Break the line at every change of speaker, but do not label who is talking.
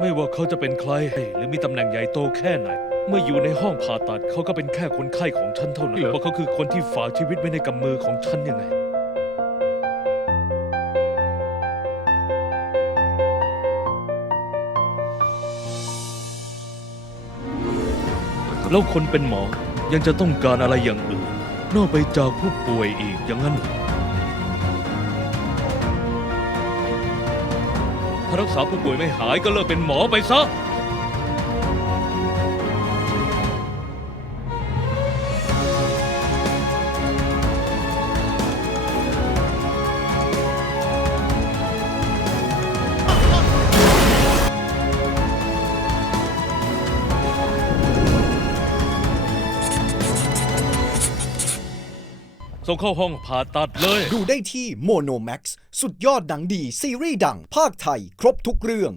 ไม่ว่าเขาจะเป็นใคร หรือมีตำแหน่งใหญ่โตแค่ไหน เมื่ออยู่ในห้องผ่าตัดเขาก็เป็นแค่คนไข้ของฉันเท่านั้นเพราะเขาคือคนที่ฝากชีวิตไว้ในกำมือของฉันยังไงแล้วคนเป็นหมอยังจะต้องการอะไรอย่างอื่น นอกไปจากผู้ป่วยอีกอย่างนั้นเหรอ ถ้ารักษาผู้ป่วยไม่หายก็เลิกเป็นหมอไปซะ ส่งเข้าห้องผ่าตัดเลย
ดูได้ที่โมโนแม็กซ์สุดยอดหนังดีซีรีส์ดังภาคไทย ครบทุกเรื่อง